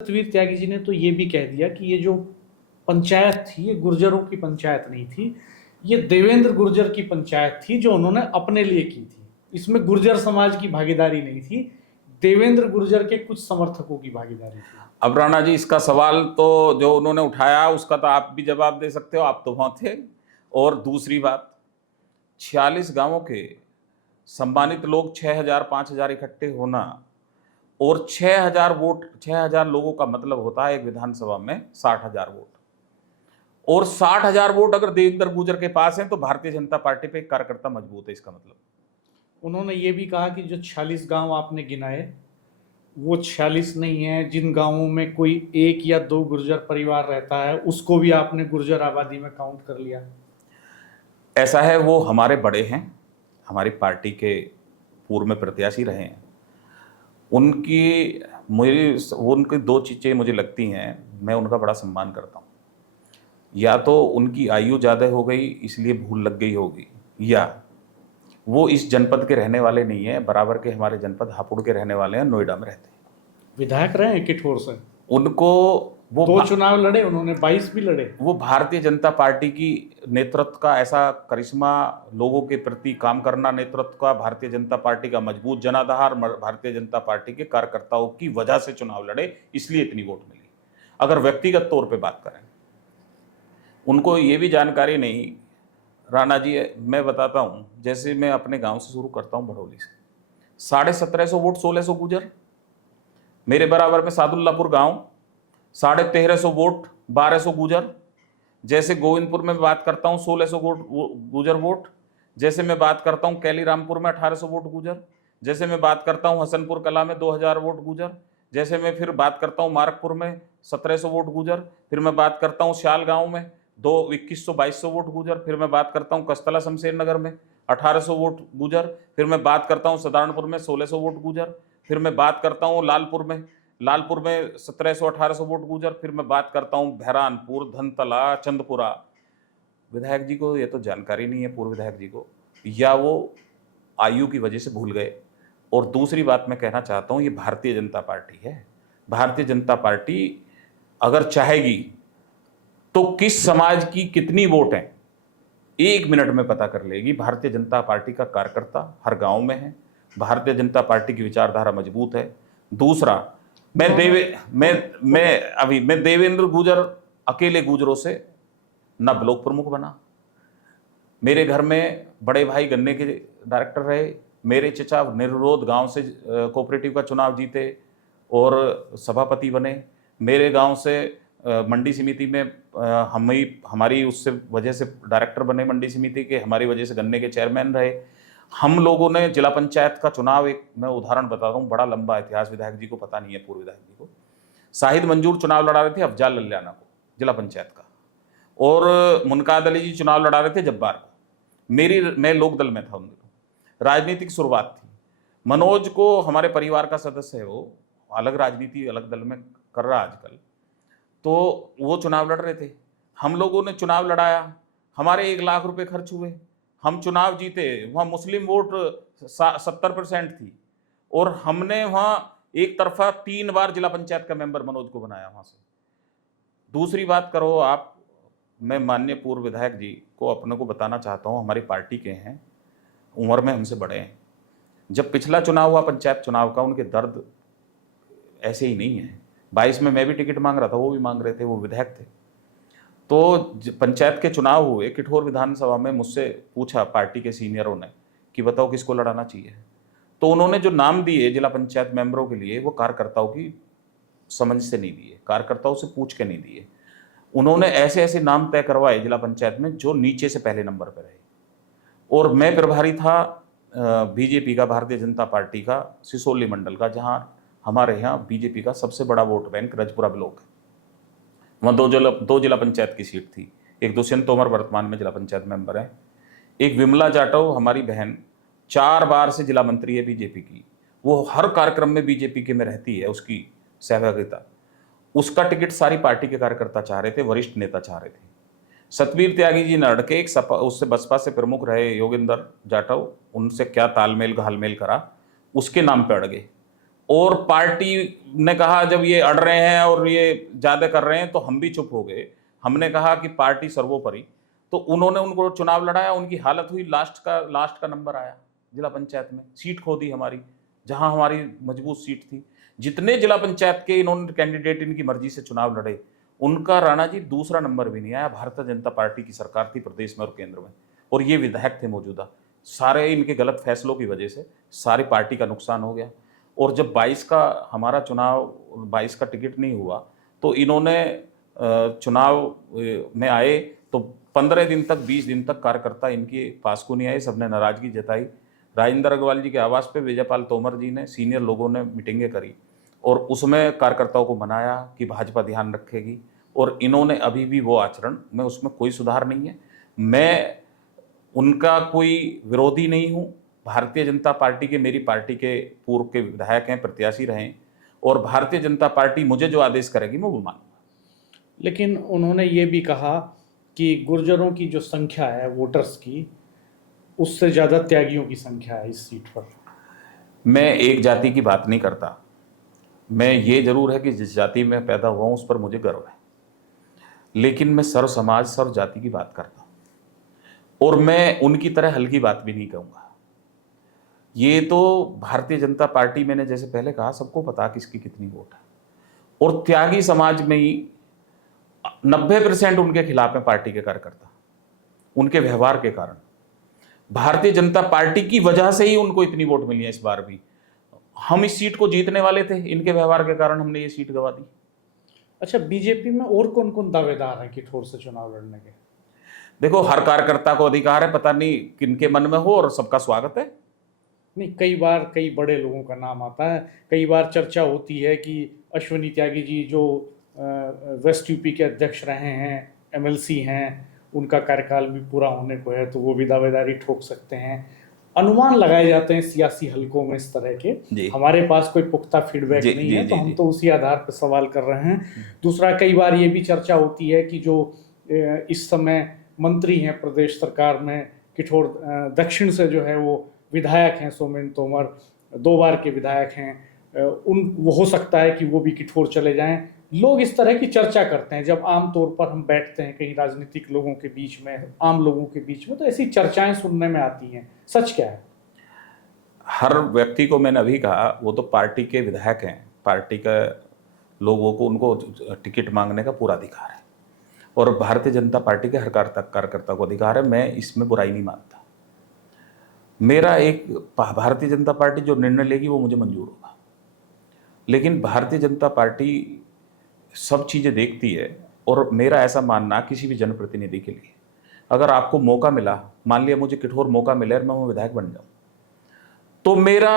सतवीर त्यागी जी ने तो ये भी कह दिया कि ये जो पंचायत थी ये गुर्जरों की पंचायत नहीं थी, ये देवेंद्र गुर्जर की पंचायत थी जो उन्होंने अपने लिए की थी। इसमें गुर्जर समाज की भागीदारी नहीं थी, देवेंद्र गुर्जर के कुछ समर्थकों की भागीदारी थी। अब राणा जी, इसका सवाल तो जो उन्होंने उठाया उसका तो आप भी जवाब दे सकते हो, आप तो वहां थे। और दूसरी बात, 46 गांवों के सम्मानित लोग 6,000 5,000 इकट्ठे होना और 6,000 वोट, 6,000 लोगों का मतलब होता है एक विधानसभा में 60,000 वोट। और 60,000 वोट अगर देवेंद्र गुर्जर के पास है तो भारतीय जनता पार्टी पे एक कार्यकर्ता मजबूत है, इसका मतलब। उन्होंने ये भी कहा कि जो 46 गांव आपने गिनाए वो 46 नहीं है, जिन गांवों में कोई 1 या 2 गुर्जर परिवार रहता है उसको भी आपने गुर्जर आबादी में काउंट कर लिया। ऐसा है, वो हमारे बड़े हैं, हमारी पार्टी के पूर्व में प्रत्याशी रहे हैं। उनकी 2 चीज़ें मुझे लगती हैं, मैं उनका बड़ा सम्मान करता हूँ। या तो उनकी आयु ज़्यादा हो गई इसलिए भूल लग गई होगी, या वो इस जनपद के रहने वाले नहीं है, बराबर के हमारे जनपद हापुड़ के रहने वाले हैं, नोएडा में रहते हैं। विधायक रहे हैं किठौर से, उनको वो 2 चुनाव लड़े उन्होंने, 22 भी लड़े। वो भारतीय जनता पार्टी की नेतृत्व का ऐसा करिश्मा, लोगों के प्रति काम करना नेतृत्व का, भारतीय जनता पार्टी का मजबूत जनाधार, भारतीय जनता पार्टी के कार्यकर्ताओं की वजह से चुनाव लड़े, इसलिए इतनी वोट मिली। अगर व्यक्तिगत तौर पे बात करें, उनको ये भी जानकारी नहीं। राणा जी, मैं बताता हूँ, जैसे मैं अपने गांव से शुरू करता हूँ, भड़ोली से 1750 वोट 1600 गुजर, मेरे बराबर में सादुल्लापुर गांव 1350 वोट 1200 गुजर। जैसे गोविंदपुर में बात करता हूँ 1600 वोट गुजर वोट। जैसे मैं बात करता हूँ कैली रामपुर में 1800 वोट गुजर। जैसे मैं बात करता हूँ हसनपुर कला में 2000 वोट गुजर। जैसे मैं फिर बात करता हूँ मार्कपुर में 1700 वोट गुजर। फिर मैं बात करता हूँ श्याल गांव में 2100-2200 वोट गुजर। फिर मैं बात करता हूँ कस्तला शमशेर नगर में 1800 वोट गुजर। फिर मैं बात करता हूँ सदारनपुर में 1600 वोट गुजर। फिर मैं बात करता हूँ लालपुर में 1700-1800 वोट गुजर। फिर मैं बात करता हूँ भैरानपुर, धनतला, चंदपुरा। विधायक जी को ये तो जानकारी नहीं है, पूर्व विधायक जी को, या वो आयु की वजह से भूल गए। और दूसरी बात मैं कहना चाहता हूँ, ये भारतीय जनता पार्टी है। भारतीय जनता पार्टी अगर चाहेगी तो किस समाज की कितनी वोट है 1 मिनट में पता कर लेगी। भारतीय जनता पार्टी का कार्यकर्ता हर गांव में है, भारतीय जनता पार्टी की विचारधारा मजबूत है। दूसरा, मैं देवेंद्र गुर्जर अकेले गुर्जरों से ना ब्लॉक प्रमुख बना। मेरे घर में बड़े भाई गन्ने के डायरेक्टर रहे, मेरे चचा निर्विरोध गांव से कोऑपरेटिव का चुनाव जीते और सभापति बने। मेरे गांव से मंडी समिति में हमारी उससे वजह से डायरेक्टर बने मंडी समिति के, हमारी वजह से गन्ने के चेयरमैन रहे। हम लोगों ने जिला पंचायत का चुनाव, एक मैं उदाहरण बताता हूँ, बड़ा लंबा इतिहास विधायक जी को पता नहीं है, पूर्व विधायक जी को। शाहिद मंजूर चुनाव लड़ा रहे थे अफजाल लल्याना को जिला पंचायत का, और मुनकाद अली जी चुनाव लड़ा रहे थे जब्बार को। मैं लोक दल में था उन दिनों, राजनीतिक शुरुआत थी। मनोज को, हमारे परिवार का सदस्य है, वो अलग राजनीति अलग दल में कर रहा आजकल, तो वो चुनाव लड़ रहे थे। हम लोगों ने चुनाव लड़ाया, हमारे 1 लाख रुपए खर्च हुए, हम चुनाव जीते। वहाँ मुस्लिम वोट 70% थी और हमने वहाँ एक तरफा 3 बार जिला पंचायत का मेंबर मनोज को बनाया वहाँ से। दूसरी बात करो आप, मैं माननीय पूर्व विधायक जी को अपने को बताना चाहता हूँ, हमारी पार्टी के हैं, उम्र में हमसे बड़े हैं। जब पिछला चुनाव हुआ पंचायत चुनाव का, उनके दर्द ऐसे ही नहीं है। 22 में मैं भी टिकट मांग रहा था, वो भी मांग रहे थे, वो विधायक थे। तो पंचायत के चुनाव हुए, किठौर विधानसभा में मुझसे पूछा पार्टी के सीनियरों ने कि बताओ किसको लड़ाना चाहिए। तो उन्होंने जो नाम दिए जिला पंचायत मेंबरों के लिए, वो कार्यकर्ताओं की समझ से नहीं दिए, कार्यकर्ताओं से पूछ के नहीं दिए। उन्होंने ऐसे ऐसे नाम तय करवाए जिला पंचायत में जो नीचे से पहले नंबर पर रहे। और मैं प्रभारी था बीजेपी का, भारतीय जनता पार्टी का सिसोली मंडल का, जहां हमारे यहाँ बीजेपी का सबसे बड़ा वोट बैंक रजपुरा ब्लॉक है। वहाँ 2 जिला पंचायत की सीट थी। एक दुष्यंत तोमर वर्तमान में जिला पंचायत मेंबर है, एक विमला जाटव हमारी बहन 4 बार से जिला मंत्री है बीजेपी की, वो हर कार्यक्रम में बीजेपी के में रहती है, उसकी सहभागिता। उसका टिकट सारी पार्टी के कार्यकर्ता चाह रहे थे, वरिष्ठ नेता चाह रहे थे। सतवीर त्यागी जी ने लड़के एक उससे बसपा से प्रमुख रहे योगेंद्र जाटव, उनसे क्या तालमेल घालमेल करा, उसके नाम पे अड़ गए। और पार्टी ने कहा जब ये अड़ रहे हैं और ये ज्यादा कर रहे हैं तो हम भी चुप हो गए। हमने कहा कि पार्टी सर्वोपरि। तो उन्होंने उनको चुनाव लड़ाया, उनकी हालत हुई, लास्ट का नंबर आया जिला पंचायत में, सीट खो दी हमारी, जहां हमारी मजबूत सीट थी। जितने जिला पंचायत के इन्होंने कैंडिडेट इनकी मर्जी से चुनाव लड़े, उनका राणा जी दूसरा नंबर भी नहीं आया। भारतीय जनता पार्टी की सरकार थी प्रदेश में और केंद्र में, और ये विधायक थे मौजूदा। सारे इनके गलत फैसलों की वजह से सारी पार्टी का नुकसान हो गया। और जब 22 का हमारा चुनाव, 22 का टिकट नहीं हुआ, तो इन्होंने चुनाव में आए तो 15 दिन तक, 20 दिन तक कार्यकर्ता इनके पास को नहीं आए। सबने नाराजगी जताई। राजेंद्र अग्रवाल जी के आवास पे विजयपाल तोमर जी ने, सीनियर लोगों ने मीटिंगें करी और उसमें कार्यकर्ताओं को मनाया कि भाजपा ध्यान रखेगी। और इन्होंने अभी भी वो आचरण में, उसमें कोई सुधार नहीं है। मैं उनका कोई विरोधी नहीं हूँ। भारतीय जनता पार्टी के, मेरी पार्टी के पूर्व के विधायक हैं, प्रत्याशी रहे, और भारतीय जनता पार्टी मुझे जो आदेश करेगी मैं वो मानूंगा। लेकिन उन्होंने ये भी कहा कि गुर्जरों की जो संख्या है वोटर्स की, उससे ज़्यादा त्यागियों की संख्या है इस सीट पर। मैं एक जाति की बात नहीं करता। मैं ये जरूर है कि जिस जाति में पैदा हुआ हूँ उस पर मुझे गर्व है, लेकिन मैं सर्व समाज, सर्व जाति की बात करता हूँ। और मैं उनकी तरह हल्की बात भी नहीं कहूँगा। ये तो भारतीय जनता पार्टी, मैंने जैसे पहले कहा, सबको पता किसकी कितनी वोट है। और त्यागी समाज में ही 90% उनके खिलाफ है पार्टी के कार्यकर्ता, उनके व्यवहार के कारण। भारतीय जनता पार्टी की वजह से ही उनको इतनी वोट मिली है इस बार भी। हम इस सीट को जीतने वाले थे, इनके व्यवहार के कारण हमने ये सीट गंवा दी। अच्छा, बीजेपी में और कौन कौन दावेदार हैं किठौर से चुनाव लड़ने के? देखो, हर कार्यकर्ता को अधिकार है, पता नहीं किनके मन में हो, और सबका स्वागत है। नहीं, कई बार कई बड़े लोगों का नाम आता है। कई बार चर्चा होती है कि अश्विनी त्यागी जी जो वेस्ट यूपी के अध्यक्ष रहे हैं, एमएलसी हैं, उनका कार्यकाल भी पूरा होने को है, तो वो भी दावेदारी ठोक सकते हैं। अनुमान लगाए जाते हैं सियासी हलकों में इस तरह के। हमारे पास कोई पुख्ता फीडबैक नहीं है, तो हम तो उसी आधार पर सवाल कर रहे हैं। दूसरा, कई बार ये भी चर्चा होती है कि जो इस समय मंत्री हैं प्रदेश सरकार में, किठौर दक्षिण से जो है वो विधायक हैं, सोमेन तोमर 2 बार के विधायक हैं, वो हो सकता है कि वो भी किठौर चले जाएं। लोग इस तरह की चर्चा करते हैं। जब आम तौर पर हम बैठते हैं कहीं राजनीतिक लोगों के बीच में, आम लोगों के बीच में, तो ऐसी चर्चाएं सुनने में आती हैं। सच क्या है? हर व्यक्ति को, मैंने अभी कहा, वो तो पार्टी के विधायक हैं, पार्टी का लोगों को, उनको टिकट मांगने का पूरा अधिकार है, और भारतीय जनता पार्टी के हर कार्यकर्ता को अधिकार है। मैं इसमें बुराई नहीं मानता। मेरा एक, भारतीय जनता पार्टी जो निर्णय लेगी वो मुझे मंजूर होगा, लेकिन भारतीय जनता पार्टी सब चीज़ें देखती है। और मेरा ऐसा मानना, किसी भी जनप्रतिनिधि के लिए, अगर आपको मौका मिला, मान लिया मुझे किठौर मौका मिले और मैं विधायक बन जाऊं, तो मेरा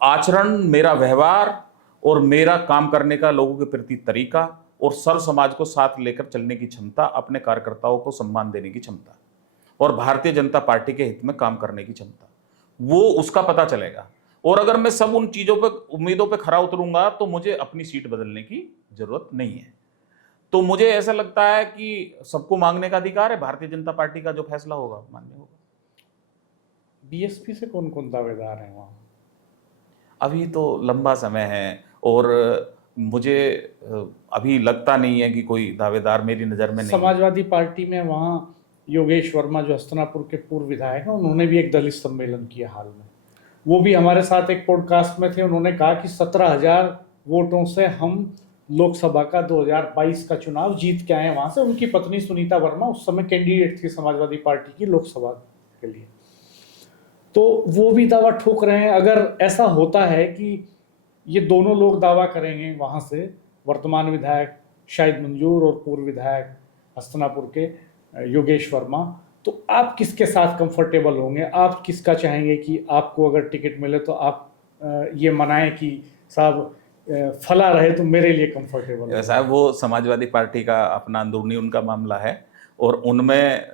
आचरण, मेरा व्यवहार और मेरा काम करने का लोगों के प्रति तरीका और सर्व समाज को साथ लेकर चलने की क्षमता, अपने कार्यकर्ताओं को सम्मान देने की क्षमता और भारतीय जनता पार्टी के हित में काम करने की क्षमता, वो उसका पता चलेगा। और अगर मैं सब उन चीजों पे, उम्मीदों पे खरा उतरूंगा, तो मुझे अपनी सीट बदलने की जरूरत नहीं है। तो मुझे ऐसा लगता है कि सबको मांगने का अधिकार है, भारतीय जनता पार्टी का जो फैसला होगा मान्य होगा। बीएसपी से कौन कौन दावेदार हैं वहाँ? अभी तो लंबा समय है, और मुझे अभी लगता नहीं है कि कोई दावेदार मेरी नज़र में नहीं। समाजवादी पार्टी में वहाँ योगेश वर्मा जो हस्तिनापुर के पूर्व विधायक हैं, उन्होंने भी एक दलित सम्मेलन किया हाल में। वो भी हमारे साथ एक पॉडकास्ट में थे। उन्होंने कहा कि 17,000 वोटों से हम लोकसभा का 2022 का चुनाव जीत के आए वहाँ से। उनकी पत्नी सुनीता वर्मा उस समय कैंडिडेट थी समाजवादी पार्टी की लोकसभा के लिए। तो वो भी दावा ठोक रहे हैं। अगर ऐसा होता है कि ये दोनों लोग दावा करेंगे वहाँ से, वर्तमान विधायक शाहिद मंजूर और पूर्व विधायक हस्तिनापुर के योगेश वर्मा, तो आप किसके साथ कंफर्टेबल होंगे? आप किसका चाहेंगे कि आपको अगर टिकट मिले तो आप ये मनाएं कि साहब फला रहे तो मेरे लिए कंफर्टेबल है? साहब, वो समाजवादी पार्टी का अपना अंदरूनी उनका मामला है, और उनमें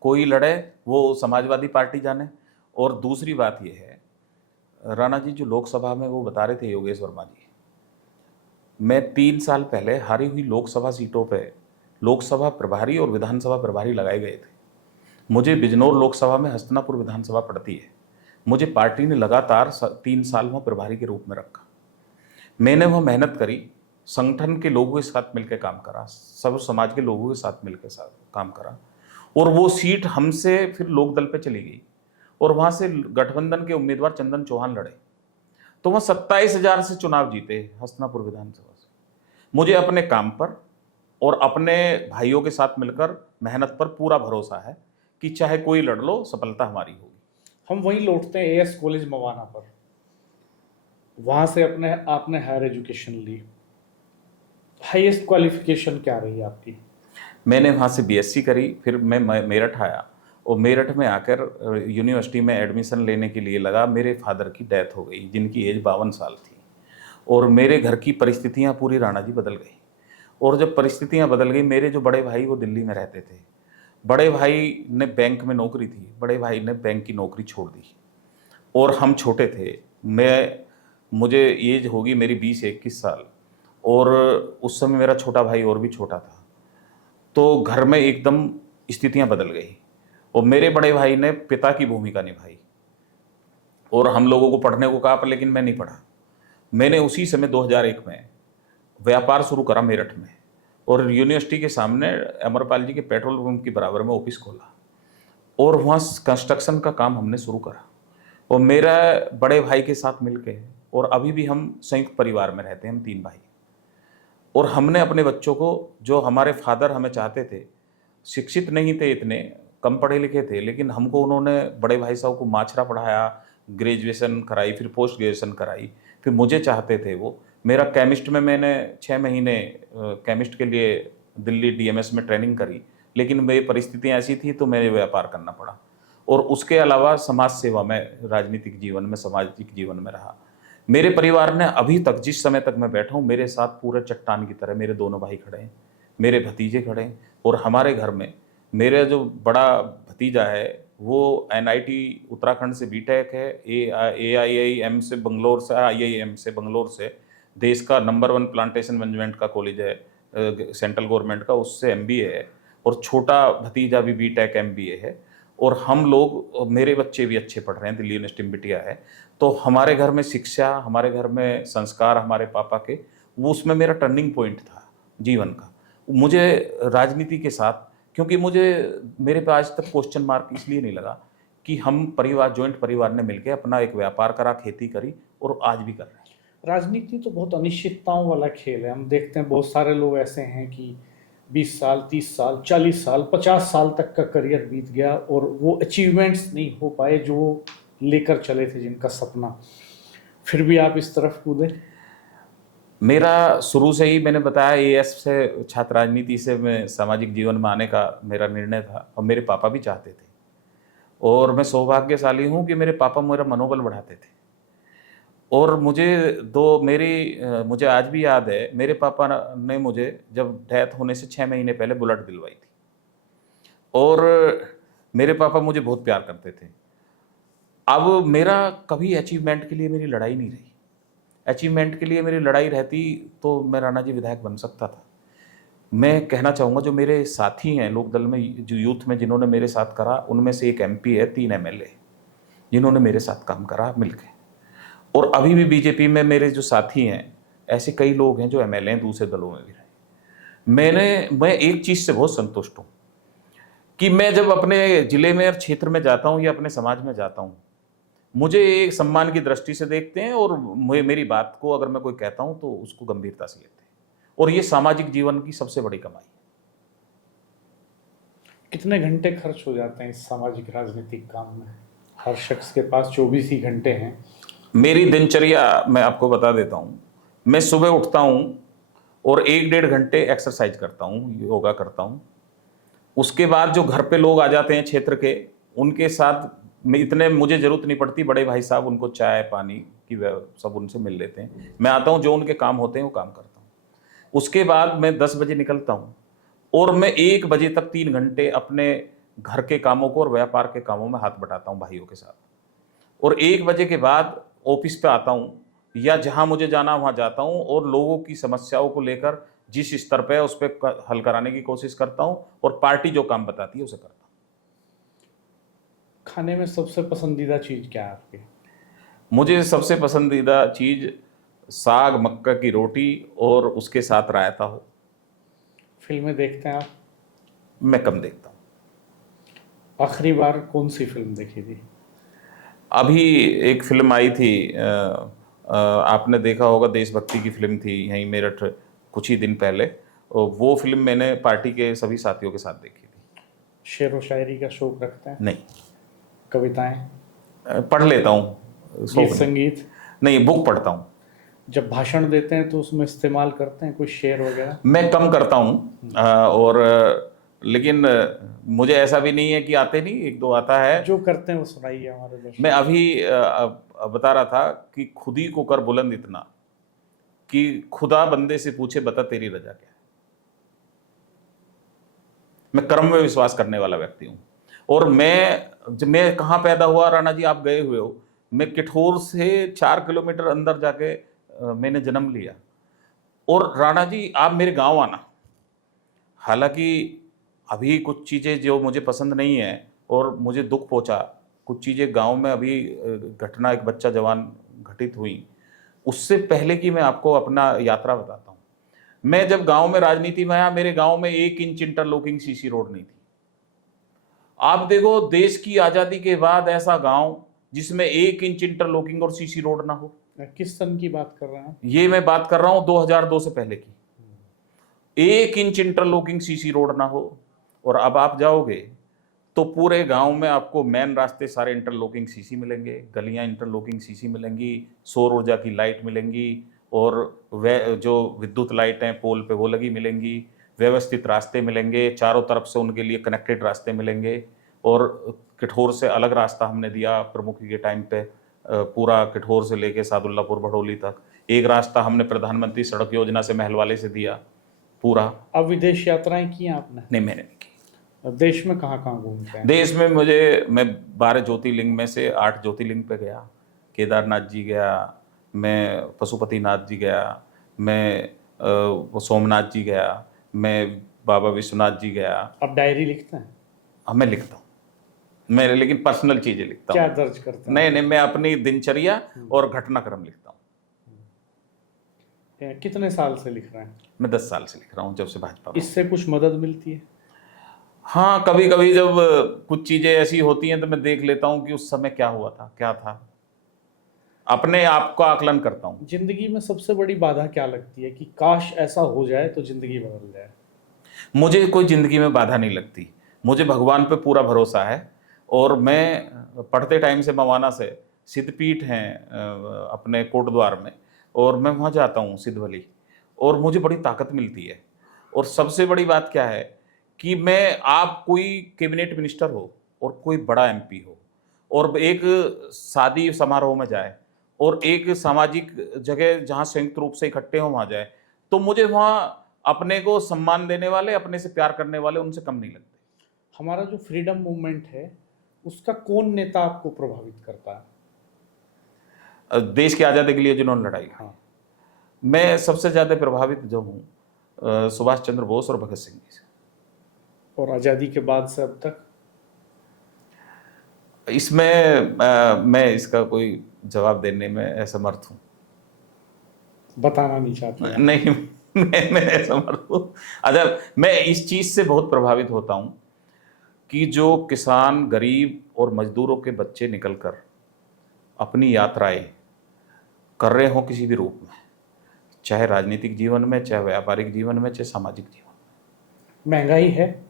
कोई लड़े वो समाजवादी पार्टी जाने। और दूसरी बात ये है, राणा जी जो लोकसभा में वो बता रहे थे, योगेश वर्मा जी, मैं 3 साल पहले हारी हुई लोकसभा सीटों पे लोकसभा प्रभारी और विधानसभा प्रभारी लगाए गए थे। मुझे बिजनौर लोकसभा में हस्तिनापुर विधानसभा पड़ती है, मुझे पार्टी ने लगातार 3 साल में प्रभारी के रूप में रखा। मैंने वह मेहनत करी, संगठन के लोगों के साथ मिलकर काम करा, सब समाज के लोगों के साथ मिलकर काम करा, और वो सीट हमसे फिर लोकदल पे चली गई और वहां से गठबंधन के उम्मीदवार चंदन चौहान लड़े, तो वह 27,000 से चुनाव जीते हस्तिनापुर विधानसभा से। मुझे अपने काम पर और अपने भाइयों के साथ मिलकर मेहनत पर पूरा भरोसा है कि चाहे कोई लड़ लो, सफलता हमारी होगी। हम वहीं लौटते हैं एएस कॉलेज मवाना पर। वहां से आपने हायर एजुकेशन ली। हाईएस्ट क्वालिफिकेशन क्या रही आपकी? मैंने वहाँ से बीएससी करी, फिर मैं मेरठ आया और मेरठ में आकर यूनिवर्सिटी में एडमिशन लेने के लिए लगा। मेरे फादर की डेथ हो गई जिनकी एज 52 साल थी, और मेरे घर की परिस्थितियाँ पूरी राणा जी बदल गई। और जब परिस्थितियाँ बदल गई, मेरे जो बड़े भाई वो दिल्ली में रहते थे, बड़े भाई ने बैंक में नौकरी थी, बड़े भाई ने बैंक की नौकरी छोड़ दी, और हम छोटे थे। मुझे एज होगी मेरी 20-21 साल, और उस समय मेरा छोटा भाई और भी छोटा था। तो घर में एकदम स्थितियां बदल गई, और मेरे बड़े भाई ने पिता की भूमिका निभाई और हम लोगों को पढ़ने को कहा, पर लेकिन मैं नहीं पढ़ा। मैंने उसी समय 2001 में व्यापार शुरू करा मेरठ में, और यूनिवर्सिटी के सामने अमरपाल जी के पेट्रोल पंप के बराबर में ऑफिस खोला, और वहाँ कंस्ट्रक्शन का काम हमने शुरू करा, और मेरा बड़े भाई के साथ मिलके, और अभी भी हम संयुक्त परिवार में रहते हैं, हम 3 भाई। और हमने अपने बच्चों को, जो हमारे फादर हमें चाहते थे, शिक्षित नहीं थे, इतने कम पढ़े लिखे थे, लेकिन हमको उन्होंने, बड़े भाई साहब को माछरा पढ़ाया, ग्रेजुएशन कराई, फिर पोस्ट ग्रेजुएशन कराई, फिर मुझे चाहते थे वो। मेरा केमिस्ट में मैंने 6 महीने केमिस्ट के लिए दिल्ली डीएमएस में ट्रेनिंग करी, लेकिन मेरी परिस्थितियाँ ऐसी थी तो मेरे व्यापार करना पड़ा। और उसके अलावा समाज सेवा में, राजनीतिक जीवन में, सामाजिक जीवन में रहा। मेरे परिवार ने अभी तक, जिस समय तक मैं बैठा हूँ, मेरे साथ पूरे चट्टान की तरह मेरे दोनों भाई खड़े हैं, मेरे भतीजे खड़े हैं, और हमारे घर में मेरा जो बड़ा भतीजा है वो एनआईटी उत्तराखंड से बीटेक है, एआईआईएम से बंगलोर से, आईआईएम से बंगलोर से, देश का नंबर 1 प्लांटेशन मैनेजमेंट का कॉलेज है सेंट्रल गवर्नमेंट का, उससे एमबीए है, और छोटा भतीजा भी बीटेक एमबीए है। और हम लोग, मेरे बच्चे भी अच्छे पढ़ रहे हैं, दिल्ली यूनिवर्सिटी में बिटिया है। तो हमारे घर में शिक्षा, हमारे घर में संस्कार, हमारे पापा के, वो उसमें मेरा टर्निंग पॉइंट था जीवन का। मुझे राजनीति के साथ, क्योंकि मेरे पे आज तक क्वेश्चन मार्क इसलिए नहीं लगा कि हम परिवार, जॉइंट परिवार ने मिलकर अपना एक व्यापार करा, खेती करी, और आज भी कर रहे हैं। राजनीति तो बहुत अनिश्चितताओं वाला खेल है। हम देखते हैं बहुत सारे लोग ऐसे हैं कि 20 साल, 30 साल, 40 साल, 50 साल तक का करियर बीत गया और वो अचीवमेंट्स नहीं हो पाए जो लेकर चले थे, जिनका सपना। फिर भी आप इस तरफ कूदे। मेरा शुरू से ही, मैंने बताया, एएस से, छात्र राजनीति से मैं सामाजिक जीवन में आने का मेरा निर्णय था, और मेरे पापा भी चाहते थे। और मैं सौभाग्यशाली हूँ कि मेरे पापा मेरा मनोबल बढ़ाते थे। और मुझे आज भी याद है, मेरे पापा ने मुझे जब डेथ होने से 6 महीने पहले बुलेट दिलवाई थी, और मेरे पापा मुझे बहुत प्यार करते थे। अब मेरा कभी अचीवमेंट के लिए मेरी लड़ाई नहीं रही। अचीवमेंट के लिए मेरी लड़ाई रहती तो मैं राणा जी विधायक बन सकता था। मैं कहना चाहूँगा, जो मेरे साथी हैं लोकदल में, जो यूथ में जिन्होंने मेरे साथ करा, उनमें से एक एमपी है, 3 एमएलए जिन्होंने मेरे साथ काम करा मिलके। और अभी भी बीजेपी में मेरे जो साथी हैं, ऐसे कई लोग हैं जो एमएलए हैं, दूसरे दलों में भी रहे। मैं एक चीज़ से बहुत संतुष्ट हूँ कि मैं जब अपने जिले में और क्षेत्र में जाता हूँ या अपने समाज में जाता हूँ, मुझे एक सम्मान की दृष्टि से देखते हैं, और मेरी बात को अगर मैं कोई कहता हूँ तो उसको गंभीरता से लेते हैं। और ये सामाजिक जीवन की सबसे बड़ी कमाई है। कितने घंटे खर्च हो जाते हैं इस सामाजिक राजनीतिक काम में? हर शख्स के पास 24 ही घंटे हैं। मेरी दिनचर्या मैं आपको बता देता हूँ। मैं सुबह उठता हूँ और 1-1.5 घंटे एक्सरसाइज करता हूँ, योगा करता हूँ। उसके बाद जो घर पे लोग आ जाते हैं क्षेत्र के, उनके साथ मुझे जरूरत नहीं पड़ती, बड़े भाई साहब उनको चाय पानी की सब उनसे मिल लेते हैं। मैं आता हूँ, जो उनके काम होते हैं वो काम करता हूँ। उसके बाद मैं 10 बजे निकलता हूँ, और मैं 1 बजे तक 3 घंटे अपने घर के कामों को और व्यापार के कामों में हाथ बटाता हूँ भाइयों के साथ। और 1 बजे के बाद ऑफिस पे आता हूँ, या जहाँ मुझे जाना वहाँ जाता हूँ, और लोगों की समस्याओं को लेकर जिस स्तर पे है उस पर हल कराने की कोशिश करता हूँ, और पार्टी जो काम बताती है उसे करता हूँ। खाने में सबसे पसंदीदा चीज़ क्या है आपकी? मुझे सबसे पसंदीदा चीज़ साग मक्का की रोटी और उसके साथ रायता हो। फिल्में देखते हैं आप? मैं कम देखता हूँ। आखिरी बार कौन सी फिल्म देखी थी? अभी एक फिल्म आई थी, आपने देखा होगा, देशभक्ति की फिल्म थी, यहीं मेरठ, कुछ ही दिन पहले। वो फिल्म मैंने पार्टी के सभी साथियों के साथ देखी थी। शेर व शायरी का शौक रखते हैं? नहीं। कविताएं? पढ़ लेता हूँ, शौक गीत नहीं। संगीत? नहीं, बुक पढ़ता हूँ। जब भाषण देते हैं तो उसमें इस्तेमाल करते हैं कोई शेर वगैरह? मैं कम करता हूँ, लेकिन मुझे ऐसा भी नहीं है कि आते नहीं, एक दो आता है। जो करते हैं वो सुनाइए हमारे मैं दर्शक। अभी बता रहा था कि खुद ही को कर बुलंद इतना कि खुदा बंदे से पूछे बता तेरी रजा क्या है। मैं कर्म में विश्वास करने वाला व्यक्ति हूं। और मैं कहाँ पैदा हुआ, राणा जी आप गए हुए हो, मैं किठौर से 4 किलोमीटर अंदर जाके मैंने जन्म लिया। और राणा जी आप मेरे गांव आना, हालांकि अभी कुछ चीज़ें जो मुझे पसंद नहीं है और मुझे दुख पहुंचा, कुछ चीज़ें गांव में अभी घटना, एक बच्चा जवान घटित हुई, उससे पहले की मैं आपको अपना यात्रा बताता हूँ। मैं जब गांव में राजनीति में आया, मेरे गांव में 1 इंच इंटरलॉकिंग सीसी रोड नहीं थी। आप देखो, देश की आज़ादी के बाद ऐसा गांव जिसमें 1 इंच इंटरलॉकिंग और सीसी रोड ना हो। किस सन की बात कर रहे हैं? ये मैं बात कर रहा हूँ 2002 से पहले की। 1 इंच इंटरलॉकिंग सीसी रोड ना हो। और अब आप जाओगे तो पूरे गांव में आपको मेन रास्ते सारे इंटरलॉकिंग सीसी मिलेंगे, गलियां इंटरलॉकिंग सीसी मिलेंगी, सौर ऊर्जा की लाइट मिलेंगी, और वे जो विद्युत लाइटें पोल पे वो लगी मिलेंगी, व्यवस्थित रास्ते मिलेंगे, चारों तरफ से उनके लिए कनेक्टेड रास्ते मिलेंगे। और किठौर से अलग रास्ता हमने दिया प्रमुख के टाइम पे, पूरा किठौर से लेके सादुल्लापुर भड़ोली तक। एक रास्ता हमने प्रधानमंत्री सड़क योजना से महलवाले से दिया पूरा। अब विदेश यात्राएं की हैं आपने? नहीं, मैंने नहीं की। अब देश में कहाँ कहाँ घूमते हैं? देश में मैं 12 ज्योतिर्लिंग में से 8 ज्योतिर्लिंग पे गया। केदारनाथ जी गया, मैं पशुपतिनाथ जी गया, मैं सोमनाथ जी गया, मैं बाबा विश्वनाथ जी गया। अब डायरी लिखते हैं? हाँ, मैं लिखता हूँ। मैं लेकिन पर्सनल चीज़ें लिखता क्या हूँ। दर्ज करते हैं? नहीं, मैं अपनी दिनचर्या और घटनाक्रम लिखता हूँ। कितने साल से लिख रहे हैं? मैं 10 साल से लिख रहा हूँ, जब से भाजपा में। इससे कुछ मदद मिलती है? हाँ, कभी कभी जब कुछ चीज़ें ऐसी होती हैं तो मैं देख लेता हूँ कि उस समय क्या हुआ था, क्या था, अपने आप का आकलन करता हूँ। जिंदगी में सबसे बड़ी बाधा क्या लगती है कि काश ऐसा हो जाए तो जिंदगी बदल जाए? मुझे कोई ज़िंदगी में बाधा नहीं लगती। मुझे भगवान पे पूरा भरोसा है। और मैं पढ़ते टाइम से मवाना से सिद्धपीठ हैं अपने कोटद्वार में, और मैं वहाँ जाता हूँ सिद्धवली, और मुझे बड़ी ताकत मिलती है। और सबसे बड़ी बात क्या है कि आप कोई कैबिनेट मिनिस्टर हो और कोई बड़ा एमपी हो, और एक शादी समारोह में जाए और एक सामाजिक जगह जहाँ संयुक्त रूप से इकट्ठे हों वहाँ जाए, तो मुझे वहाँ अपने को सम्मान देने वाले, अपने से प्यार करने वाले उनसे कम नहीं लगते। हमारा जो फ्रीडम मूवमेंट है उसका कौन नेता आपको प्रभावित करता है? देश की आज़ादी के लिए जिन्होंने लड़ाई लड़ी, हाँ। मैं सबसे ज़्यादा प्रभावित जो हूँ सुभाष चंद्र बोस और भगत सिंह जी से। और आज़ादी के बाद से अब तक? इसमें मैं इसका कोई जवाब देने में असमर्थ हूँ। बताना नहीं चाहते हैं? नहीं, मैं असमर्थ हूँ। अच्छा, मैं इस चीज़ से बहुत प्रभावित होता हूँ कि जो किसान, गरीब और मजदूरों के बच्चे निकलकर अपनी यात्राएं कर रहे हों किसी भी रूप में, चाहे राजनीतिक जीवन में, चाहे व्यापारिक जीवन में, चाहे सामाजिक जीवन में। महंगाई है?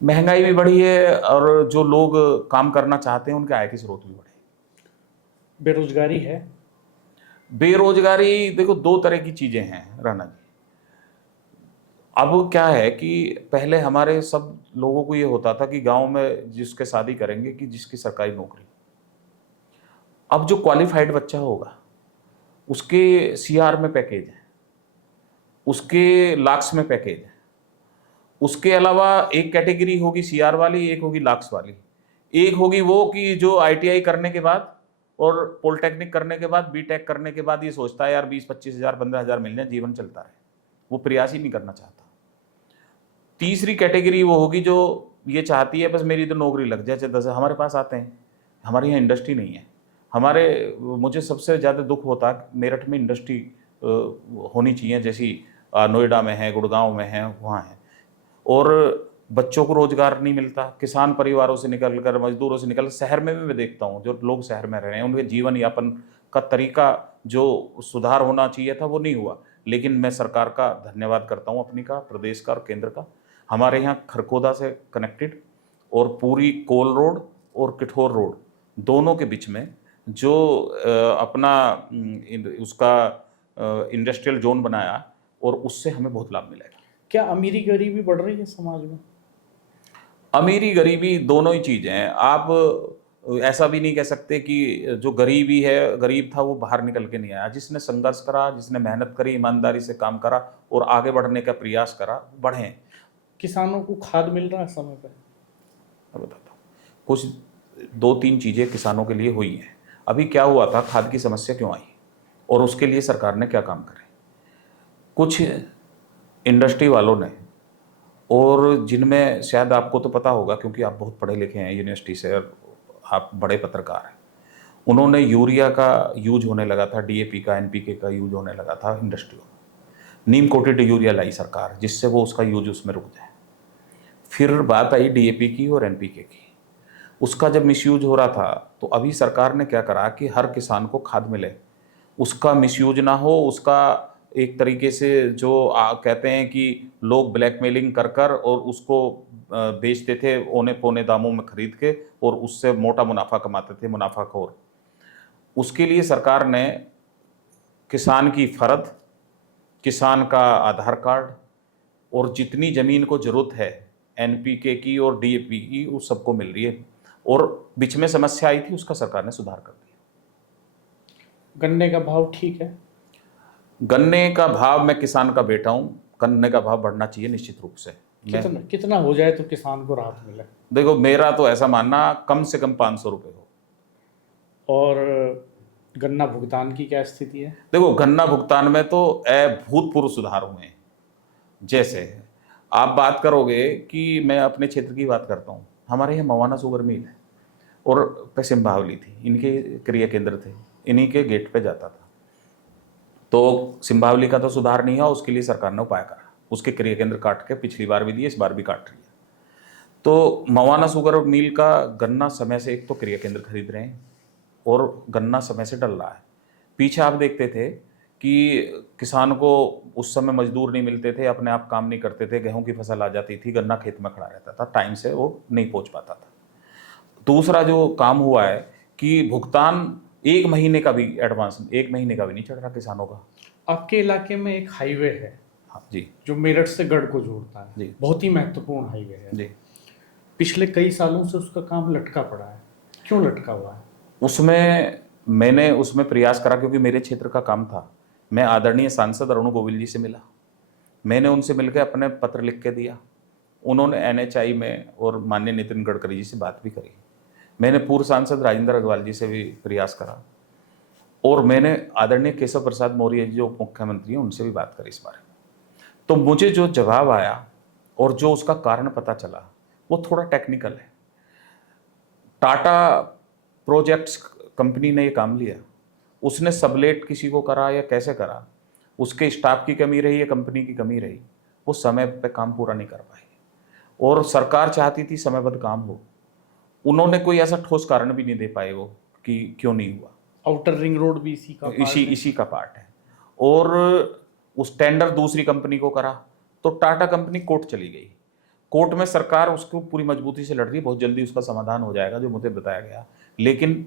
महंगाई भी बढ़ी है, और जो लोग काम करना चाहते हैं उनके आय के स्रोत भी बढ़े। बेरोजगारी है? बेरोजगारी देखो, 2 तरह की चीजें हैं राणा जी। अब क्या है कि पहले हमारे सब लोगों को ये होता था कि गांव में जिसके शादी करेंगे कि जिसकी सरकारी नौकरी। अब जो क्वालिफाइड बच्चा होगा उसके सीआर में पैकेज है, उसके लाख्स में पैकेज है। उसके अलावा एक कैटेगरी होगी सीआर वाली, एक होगी लाख्स वाली। एक होगी वो कि जो आईटीआई करने के बाद और पॉलिटेक्निक करने के बाद, बीटेक करने के बाद ये सोचता है यार 20-25 हज़ार 15 हज़ार मिल जाए, जीवन चलता है, वो प्रयास ही नहीं करना चाहता। तीसरी कैटेगरी वो होगी जो ये चाहती है बस मेरी तो नौकरी लग जाए, चाहे 10। हमारे पास आते हैं, हमारे यहाँ इंडस्ट्री नहीं है, मुझे सबसे ज़्यादा दुख होता मेरठ में इंडस्ट्री होनी चाहिए, जैसी नोएडा में है, गुड़गांव में है, वहाँ है, और बच्चों को रोजगार नहीं मिलता। किसान परिवारों से निकलकर, मजदूरों से निकल, शहर में भी मैं देखता हूँ जो लोग शहर में रह रहे हैं, उनके जीवन यापन का तरीका जो सुधार होना चाहिए था वो नहीं हुआ। लेकिन मैं सरकार का धन्यवाद करता हूँ, अपनी का, प्रदेश का और केंद्र का। हमारे यहाँ खरखोदा से कनेक्टेड और पूरी कोल रोड और किठौर रोड दोनों के बीच में जो उसका इंडस्ट्रियल जोन बनाया, और उससे हमें बहुत लाभ मिलेगा। क्या अमीरी गरीबी बढ़ रही है समाज में? अमीरी गरीबी दोनों ही चीज़ें हैं। आप ऐसा भी नहीं कह सकते कि जो गरीबी है, गरीब था वो बाहर निकल के नहीं आया। जिसने संघर्ष करा, जिसने मेहनत करी, ईमानदारी से काम करा और आगे बढ़ने का प्रयास करा, बढ़े। किसानों को खाद मिल रहा है समय पर? मैं बताता हूँ, कुछ 2-3 चीज़ें किसानों के लिए हुई हैं। अभी क्या हुआ था, खाद की समस्या क्यों आई और उसके लिए सरकार ने क्या काम करे। कुछ इंडस्ट्री वालों ने, और जिनमें शायद आपको तो पता होगा क्योंकि आप बहुत पढ़े लिखे हैं यूनिवर्सिटी से और आप बड़े पत्रकार हैं, उन्होंने यूरिया का यूज होने लगा था, डीएपी का, एनपीके का यूज होने लगा था इंडस्ट्रियों में। नीम कोटेड यूरिया लाई सरकार, जिससे वो उसका यूज उसमें रुक जाए। फिर बात आई डीएपी की और एनपीके की। उसका जब मिसयूज हो रहा था तो अभी सरकार ने क्या करा कि हर किसान को खाद मिले, उसका मिसयूज ना हो, उसका एक तरीके से जो कहते हैं कि लोग ब्लैकमेलिंग कर कर और उसको बेचते थे औने पौने दामों में खरीद के, और उससे मोटा मुनाफा कमाते थे मुनाफाखोर। उसके लिए सरकार ने किसान की फर्द, किसान का आधार कार्ड, और जितनी ज़मीन को ज़रूरत है एनपीके की और डीएपी की, वो सबको मिल रही है। और बीच में समस्या आई थी, उसका सरकार ने सुधार कर दिया। गन्ने का भाव ठीक है? गन्ने का भाव, मैं किसान का बेटा हूँ, गन्ने का भाव बढ़ना चाहिए निश्चित रूप से। कितना हो जाए तो किसान को राहत मिले? देखो, मेरा तो ऐसा मानना कम से कम 500 रुपये हो। और गन्ना भुगतान की क्या स्थिति है? देखो, गन्ना भुगतान में तो अभूतपूर्व सुधार हुए हैं। जैसे आप बात करोगे कि मैं अपने क्षेत्र की बात करता हूँ, हमारे यहाँ मवाना शुगर मिल है और सिंभावली थी, इनके क्रिया केंद्र थे, इन्हीं के गेट पे जाता था। तो सिंभावली का तो सुधार नहीं हुआ, उसके लिए सरकार ने उपाय करा, उसके क्रिया केंद्र काट के पिछली बार भी दिए, इस बार भी काट रही है। तो मवाना शुगर मिल का गन्ना समय से, एक तो क्रिया केंद्र खरीद रहे हैं और गन्ना समय से डल रहा है। पीछे आप देखते थे कि किसान को उस समय मजदूर नहीं मिलते थे, अपने आप काम नहीं करते थे, गेहूं की फसल आ जाती थी, गन्ना खेत में खड़ा रहता था, टाइम से वो नहीं पहुंच पाता था। दूसरा जो काम हुआ है कि भुगतान 1 महीने का भी एडवांस, 1 महीने का भी नहीं चढ़ रहा किसानों का। आपके इलाके में एक हाईवे है, हाँ जी, जो मेरठ से गढ़ को जोड़ता है जी, बहुत ही महत्वपूर्ण हाईवे है जी। पिछले कई सालों से उसका काम लटका पड़ा है, क्यों लटका हुआ है? मैंने उसमें प्रयास करा, क्योंकि मेरे क्षेत्र का काम था। मैं आदरणीय सांसद अरुण गोविल जी से मिला, मैंने उनसे मिलकर अपने पत्र लिख के दिया। उन्होंने एनएचआई में और माननीय नितिन गडकरी जी से बात भी करी। मैंने पूर्व सांसद राजेंद्र अग्रवाल जी से भी प्रयास करा, और मैंने आदरणीय केशव प्रसाद मौर्य जी जो उप मुख्यमंत्री हैं उनसे भी बात करी इस बारे में। तो मुझे जो जवाब आया और जो उसका कारण पता चला वो थोड़ा टेक्निकल है। टाटा प्रोजेक्ट्स कंपनी ने ये काम लिया, उसने सबलेट किसी को करा या कैसे करा, उसके स्टाफ की कमी रही या कंपनी की कमी रही, वो समय पे काम पूरा नहीं कर पाई, और सरकार चाहती थी समयबद्ध काम हो। उन्होंने कोई ऐसा ठोस कारण भी नहीं दे पाए वो कि क्यों नहीं हुआ। आउटर रिंग रोड भी इसी का पार्ट है। और उस टेंडर दूसरी कंपनी को करा तो टाटा कंपनी कोर्ट चली गई। कोर्ट में सरकार उसको पूरी मजबूती से लड़ रही है, बहुत जल्दी उसका समाधान हो जाएगा जो मुझे बताया गया। लेकिन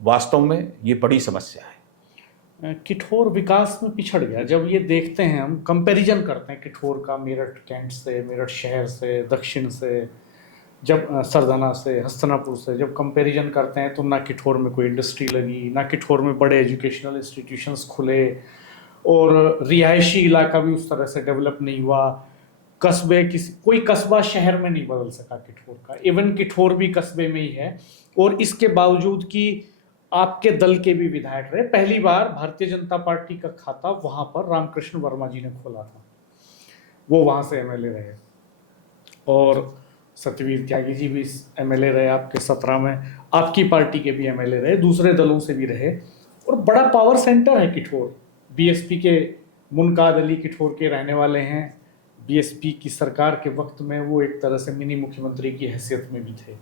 वास्तव में ये बड़ी समस्या है। किठौर विकास में पिछड़ गया। जब ये देखते हैं, हम कंपैरिजन करते हैं किठौर का मेरठ कैंट से, मेरठ शहर से, दक्षिण से, जब सरधना से, हस्तिनापुर से जब कंपैरिजन करते हैं तो ना किठौर में कोई इंडस्ट्री लगी, ना किठौर में बड़े एजुकेशनल इंस्टीट्यूशंस खुले, और रिहायशी इलाका भी उस तरह से डेवलप नहीं हुआ। कस्बे, कोई कस्बा शहर में नहीं बदल सका किठौर का, इवन किठौर भी कस्बे में ही है। और इसके बावजूद कि आपके दल के भी विधायक रहे, पहली बार भारतीय जनता पार्टी का खाता वहां पर रामकृष्ण वर्मा जी ने खोला था, वो वहां से एमएलए रहे। और सत्यवीर त्यागी जी भी एमएलए रहे आपके 17 में, आपकी पार्टी के भी एमएलए रहे, दूसरे दलों से भी रहे, और बड़ा पावर सेंटर है किठौर। बीएसपी के मुनकाद अली किठौर के रहने वाले हैं। बीएसपी की सरकार के वक्त में वो एक तरह से मिनी मुख्यमंत्री की हैसियत में भी थे।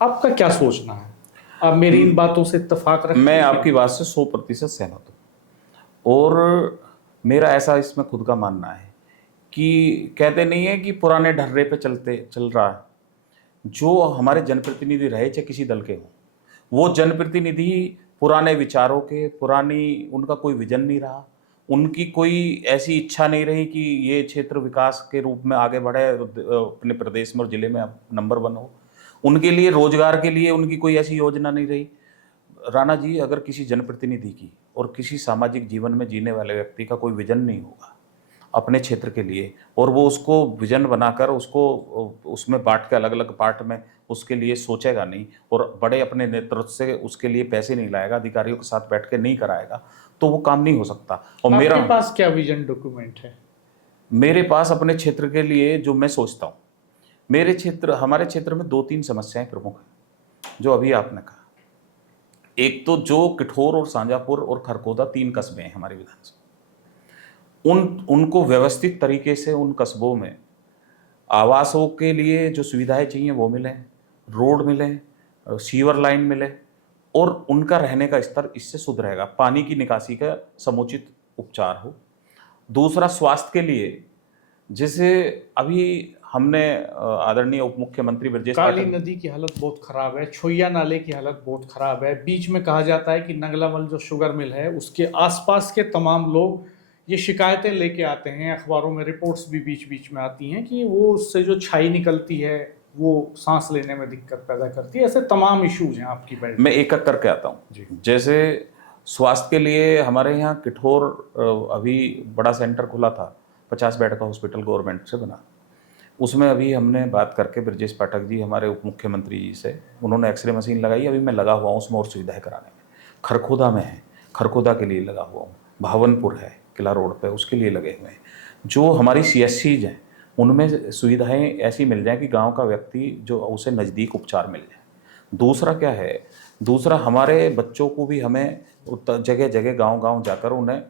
आपका क्या सोचना है? आप मेरी इन बातों से इत्तेफाक रखते हैं? मैं आपकी बात से 100% सहमत हूँ, और मेरा ऐसा इसमें खुद का मानना है कि कहते नहीं है कि पुराने ढर्रे पे चल रहा है। जो हमारे जनप्रतिनिधि रहे, चाहे किसी दल के हों, वो जनप्रतिनिधि पुराने विचारों के, पुरानी उनका कोई विजन नहीं रहा, उनकी कोई ऐसी इच्छा नहीं रही कि ये क्षेत्र विकास के रूप में आगे बढ़े, अपने प्रदेश में और जिले में नंबर 1 हो। उनके लिए रोजगार के लिए उनकी कोई ऐसी योजना नहीं रही। राणा जी, अगर किसी जनप्रतिनिधि की और किसी सामाजिक जीवन में जीने वाले व्यक्ति का कोई विजन नहीं होगा अपने क्षेत्र के लिए, और वो उसको विजन बनाकर उसको उसमें बांट के अलग अलग पार्ट में उसके लिए सोचेगा नहीं, और बड़े अपने नेतृत्व से उसके लिए पैसे नहीं लाएगा, अधिकारियों के साथ बैठ के नहीं कराएगा, तो वो काम नहीं हो सकता। और आपके पास क्या विजन डॉक्यूमेंट है? मेरे पास अपने क्षेत्र के लिए जो मैं सोचता हूँ, हमारे क्षेत्र में 2-3 समस्याएं प्रमुख हैं जो अभी आपने कहा। एक तो जो किठौर और सांजापुर और खरकोदा 3 कस्बे हैं हमारे विधानसभा, उनको व्यवस्थित तरीके से उन कस्बों में आवासों के लिए जो सुविधाएं चाहिए वो मिले, रोड मिले, सीवर लाइन मिले, और उनका रहने का स्तर इससे सुधरेगा। पानी की निकासी का समुचित उपचार हो। दूसरा, स्वास्थ्य के लिए, जैसे अभी हमने आदरणीय उप मुख्यमंत्री ब्रजेश काली नदी की हालत बहुत खराब है, छोइया नाले की हालत बहुत खराब है। बीच में कहा जाता है कि नंगलामल जो शुगर मिल है उसके आसपास के तमाम लोग ये शिकायतें लेके आते हैं, अखबारों में रिपोर्ट्स भी बीच बीच में आती हैं कि वो उससे जो छाई निकलती है वो सांस लेने में दिक्कत पैदा करती है। ऐसे तमाम इश्यूज हैं आपकी बेल्ट। मैं एक एक करके आता हूँ। जैसे स्वास्थ्य के लिए हमारे यहाँ किठौर अभी बड़ा सेंटर खुला था, 50 बेड का हॉस्पिटल गवर्नमेंट से बना। उसमें अभी हमने बात करके ब्रजेश पाठक जी हमारे उप मुख्यमंत्री जी से, उन्होंने एक्सरे मशीन लगाई, अभी मैं लगा हुआ हूँ उसमें और सुविधाएं कराने में। खरखोदा में है, खरखोदा के लिए लगा हुआ हूँ। भावनपुर है किला रोड पे, उसके लिए लगे हुए हैं। जो हमारी CSCs हैं उनमें सुविधाएं ऐसी मिल जाए कि गांव का व्यक्ति जो उसे नज़दीक उपचार मिल जाए। दूसरा क्या है, दूसरा हमारे बच्चों को भी हमें जगह जगह गांव-गांव जाकर उन्हें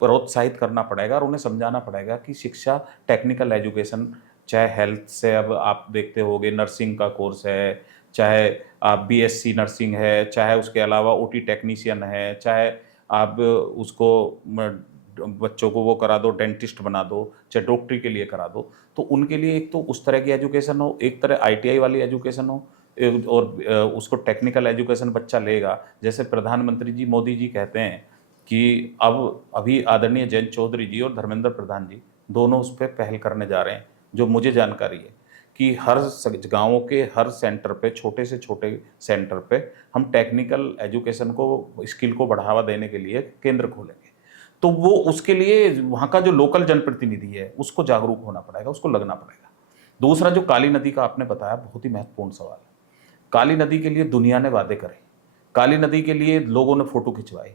प्रोत्साहित करना पड़ेगा और उन्हें समझाना पड़ेगा कि शिक्षा, टेक्निकल एजुकेशन, चाहे हेल्थ से अब आप देखते होंगे नर्सिंग का कोर्स है, चाहे आप BSc नर्सिंग है, चाहे उसके अलावा OT टेक्नीशियन है, चाहे आप उसको बच्चों को वो करा दो, डेंटिस्ट बना दो, चाहे डॉक्टरी के लिए करा दो। तो उनके लिए एक तो उस तरह की एजुकेशन हो, एक तरह ITI वाली एजुकेशन हो, और उसको टेक्निकल एजुकेशन बच्चा लेगा। जैसे प्रधानमंत्री जी मोदी जी कहते हैं कि अब अभी आदरणीय जयंत चौधरी जी और धर्मेंद्र प्रधान जी दोनों उस पर पहल करने जा रहे हैं। जो मुझे जानकारी है कि हर गाँवों के हर सेंटर पे, छोटे से छोटे सेंटर पे हम टेक्निकल एजुकेशन को, स्किल को बढ़ावा देने के लिए केंद्र खोलेंगे। तो वो उसके लिए वहाँ का जो लोकल जनप्रतिनिधि है उसको जागरूक होना पड़ेगा, उसको लगना पड़ेगा। दूसरा, जो काली नदी का आपने बताया, बहुत ही महत्वपूर्ण सवाल है। काली नदी के लिए दुनिया ने वादे करे, काली नदी के लिए लोगों ने फोटो खिंचवाई,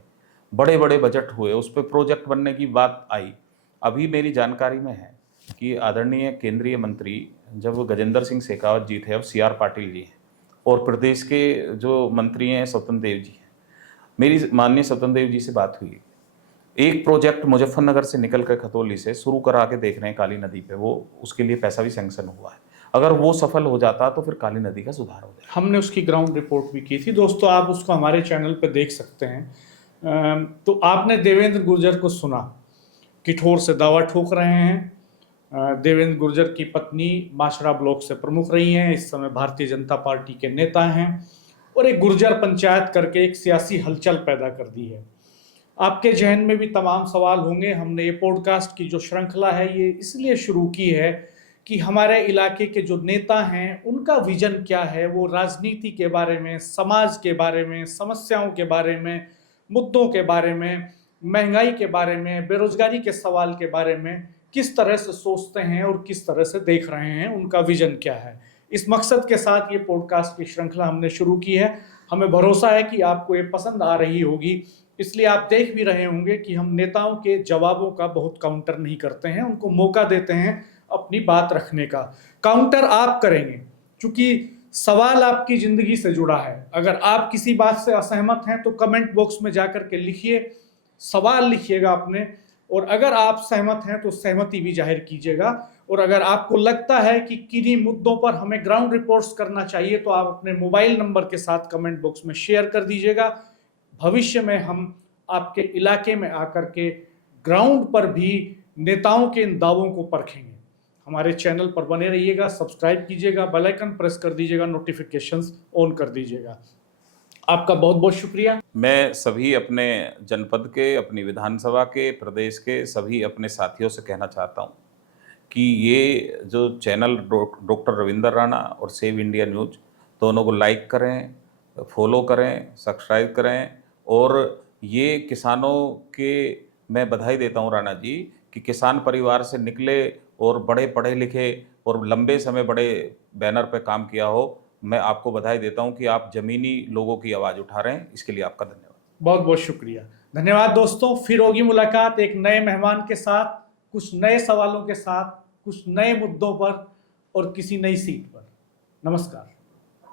बड़े बड़े बजट हुए, उस पर प्रोजेक्ट बनने की बात आई। अभी मेरी जानकारी में है कि आदरणीय केंद्रीय मंत्री जब गजेंद्र सिंह शेखावत जी थे, अब CR पाटिल जी हैं, और प्रदेश के जो मंत्री हैं स्वतंत्र देव जी हैं, मेरी माननीय स्वतंत्र देव जी से बात हुई। एक प्रोजेक्ट मुजफ्फरनगर से निकल कर खतौली से शुरू करा के देख रहे हैं काली नदी पे, वो उसके लिए पैसा भी सैंक्शन हुआ है। अगर वो सफल हो जाता तो फिर काली नदी का सुधार हो जाए। हमने उसकी ग्राउंड रिपोर्ट भी की थी दोस्तों, आप उसको हमारे चैनल पे देख सकते हैं। तो आपने देवेंद्र गुर्जर को सुना, किठौर से दावा ठोक रहे हैं। देवेंद्र गुर्जर की पत्नी माशरा ब्लॉक से प्रमुख रही हैं, इस समय भारतीय जनता पार्टी के नेता हैं, और एक गुर्जर पंचायत करके एक सियासी हलचल पैदा कर दी है। आपके जहन में भी तमाम सवाल होंगे। हमने ये पॉडकास्ट की जो श्रृंखला है ये इसलिए शुरू की है कि हमारे इलाके के जो नेता हैं उनका विजन क्या है, वो राजनीति के बारे में, समाज के बारे में, समस्याओं के बारे में, मुद्दों के बारे में, महंगाई के बारे में, बेरोजगारी के सवाल के बारे में किस तरह से सोचते हैं और किस तरह से देख रहे हैं, उनका विजन क्या है। इस मकसद के साथ ये पॉडकास्ट की श्रृंखला हमने शुरू की है। हमें भरोसा है कि आपको ये पसंद आ रही होगी, इसलिए आप देख भी रहे होंगे कि हम नेताओं के जवाबों का बहुत काउंटर नहीं करते हैं, उनको मौका देते हैं अपनी बात रखने का। काउंटर आप करेंगे, चूंकि सवाल आपकी जिंदगी से जुड़ा है। अगर आप किसी बात से असहमत हैं तो कमेंट बॉक्स में जाकर के लिखिए, सवाल लिखिएगा अपने, और अगर आप सहमत हैं तो सहमति भी जाहिर कीजिएगा। और अगर आपको लगता है कि किन्हीं मुद्दों पर हमें ग्राउंड रिपोर्ट्स करना चाहिए तो आप अपने मोबाइल नंबर के साथ कमेंट बॉक्स में शेयर कर दीजिएगा। भविष्य में हम आपके इलाके में आकर के ग्राउंड पर भी नेताओं के इन दावों को परखेंगे। हमारे चैनल पर बने रहिएगा, सब्सक्राइब कीजिएगा, बेल आइकन प्रेस कर दीजिएगा, नोटिफिकेशंस ऑन कर दीजिएगा। आपका बहुत बहुत शुक्रिया। मैं सभी अपने जनपद के, अपनी विधानसभा के, प्रदेश के सभी अपने साथियों से कहना चाहता हूं कि ये जो चैनल डॉक्टर रविंदर राणा और सेव इंडिया न्यूज दोनों को लाइक करें, फॉलो करें, सब्सक्राइब करें। और ये किसानों के मैं बधाई देता हूं राणा जी कि किसान परिवार से निकले और बड़े पढ़े लिखे और लंबे समय बड़े बैनर पर काम किया हो। मैं आपको बधाई देता हूं कि आप जमीनी लोगों की आवाज़ उठा रहे हैं। इसके लिए आपका धन्यवाद। बहुत बहुत शुक्रिया, धन्यवाद दोस्तों। फिर होगी मुलाकात एक नए मेहमान के साथ, कुछ नए सवालों के साथ, कुछ नए मुद्दों पर और किसी नई सीट पर। नमस्कार।